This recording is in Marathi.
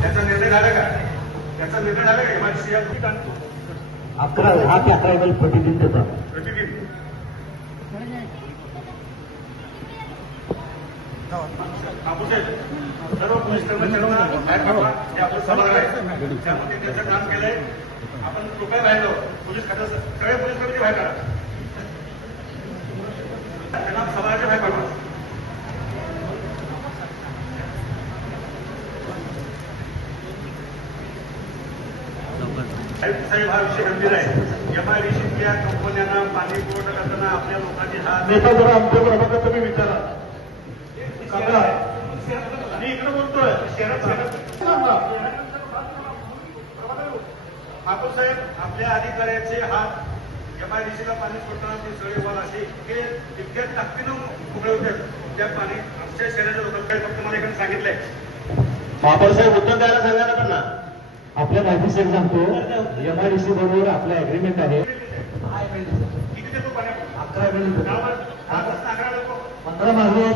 त्याचा निर्णय झाला का? त्याचा निर्णय झाला का? एमआयडीसी 11 एमएल प्रतिदिन देतात. प्रतिदिन कापूस आहे सर्व पोलीस कर्मचाऱ्यांना बाहेर काढा. हे आपलं सभागृह आहे, त्यामध्ये त्याचं काम केलंय. आपण कृपया बाहेर जाऊ. पोलीस खात्या सगळे पोलीस कर्मचारी बाहेर काढा. त्यांना सभागृहाच्या बाहेर काढा. साहेब हा विषय गंभीर आहे. एमआयडीसीतल्या कंपन्यांना पाणी पुरवठा करताना आपल्या लोकांनी हा नेता जरा आमच्या बरोबर तुम्ही विचारा. मी इकडे बोलतोय ठाकूर साहेब, आपल्या अधिकाऱ्याचे हात एमआयडीसीला पाणी सोडताना ते सगळे वाल असे इतक्या ताकदीनं उघडे होते. त्या पाणी आमच्या शहराच्या लोकांकडे फक्त मला इकडे सांगितलंय. साहेब उत्तर द्यायला सांगा ना. पण आपल्या माहितीसाठी सांगतो, एमआयडीसी बरोबर आपलं अग्रीमेंट आहे. किती देतो पाणी? 11 एमएल 15 15 मागणी